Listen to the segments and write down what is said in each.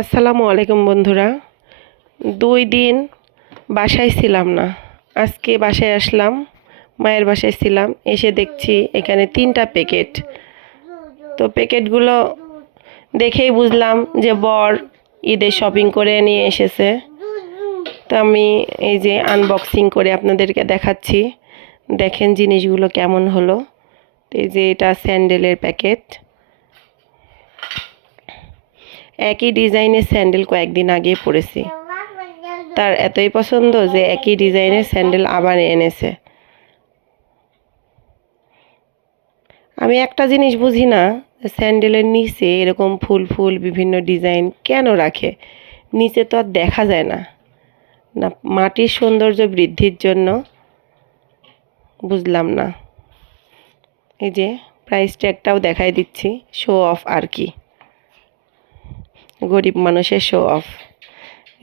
আসসালামু আলাইকুম বন্ধুরা। 2 দিন বাসায় ছিলাম না। আজকে বাসায় আসলাম, মায়ের বাসায় ছিলাম। এসে দেখছি এখানে 3টা প্যাকেট। তো প্যাকেটগুলো দেখেই বুঝলাম যে বর ঈদের শপিং করে নিয়ে এসেছে। তো আমি এই যে আনবক্সিং করে আপনাদেরকে দেখাচ্ছি। দেখেন জিনিসগুলো কেমন হলো। এই যে এটা স্যান্ডেলের প্যাকেট। একই ডিজাইনের স্যান্ডেল কয়েকদিন আগে পরেছি, তার এতই পছন্দ যে একই ডিজাইনের স্যান্ডেল আবার এনেছে। আমি একটা জিনিস বুঝি না, স্যান্ডেলের নিচে এরকম ফুল ফুল বিভিন্ন ডিজাইন কেন রাখে? নিচে তো আর দেখা যায় না, না মাটির সৌন্দর্য বৃদ্ধির জন্য? বুঝলাম না। এই যে প্রাইস ট্যাগটাও দেখাই দিচ্ছি, শো অফ আর কি, গরিব মানুষের শো অফ।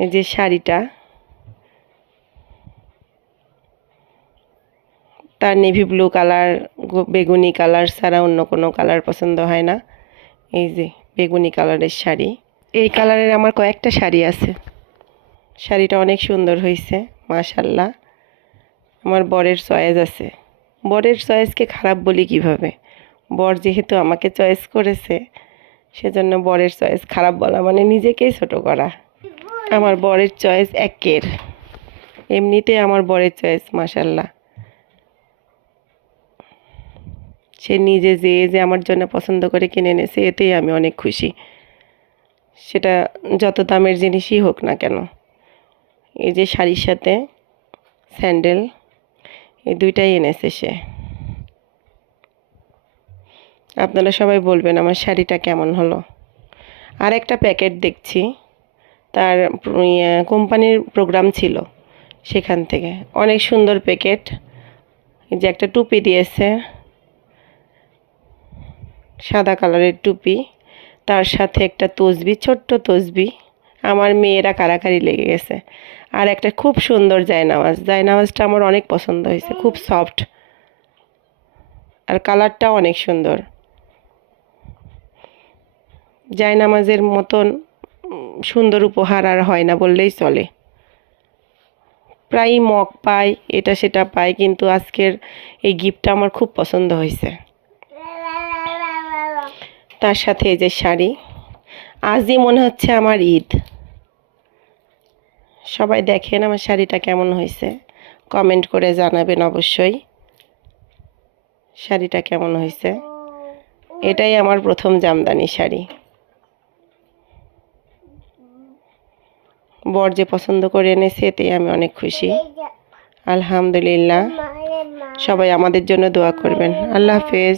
এই যে শাড়িটা, তার নেভি ব্লু কালার, বেগুনি কালার ছাড়া অন্য কোনো কালার পছন্দ হয় না। এই যে বেগুনি কালারের শাড়ি, এই কালারের আমার কয়েকটা শাড়ি আছে। শাড়িটা অনেক সুন্দর হয়েছে মাশাল্লাহ। আমার বরের চয়েস আছে, বরের চয়েসকে খারাপ বলি কিভাবে? বর যেহেতু আমাকে চয়েস করেছে, সেজন্য বরের চয়েস খারাপ বলা মানে নিজেকেই ছোট করা। আমার বরের চয়েস একের, এমনিতে আমার বরের চয়েস মাশাল্লাহ। সে নিজে যে আমার জন্য পছন্দ করে কিনে এনেছে, এতেই আমি অনেক খুশি। সেটা যত দামের জিনিসই হোক না কেন। এই যে শাড়ির সাথে স্যান্ডেল, এই দুইটাই এনেছে সে। আপনারা সবাই বলবেন আমার শাড়িটা কেমন হলো। আর একটা প্যাকেট দেখছি, তার কোম্পানির প্রোগ্রাম ছিল, সেখান থেকে অনেক সুন্দর প্যাকেট। এই যে একটা টুপি দিয়েছে, সাদা কালারের টুপি, তার সাথে একটা তসবি, ছোট্ট তসবি। আমার মেয়েরা কারাকারি লেগে গেছে। আর একটা খুব সুন্দর জায়নামাজ, জায়নামাজটা আমার অনেক পছন্দ হয়েছে, খুব সফট আর কালারটাও অনেক সুন্দর। জায়নামাজের মতন সুন্দর উপহার আর হয় না বললেই চলে। প্রায়ই মগ পাই, এটা সেটা পাই, কিন্তু আজকের এই গিফটটা আমার খুব পছন্দ হয়েছে। তার সাথে এই যে শাড়ি, আজই মনে হচ্ছে আমার ঈদ। সবাই দেখেন আমার শাড়িটা কেমন হয়েছে, কমেন্ট করে জানাবেন অবশ্যই শাড়িটা কেমন হয়েছে। এটাই আমার প্রথম জামদানি শাড়ি। বর যে পছন্দ করে এনেছে, এতেই আমি অনেক খুশি আলহামদুলিল্লাহ। সবাই আমাদের জন্য দোয়া করবেন। আল্লাহ হাফেজ।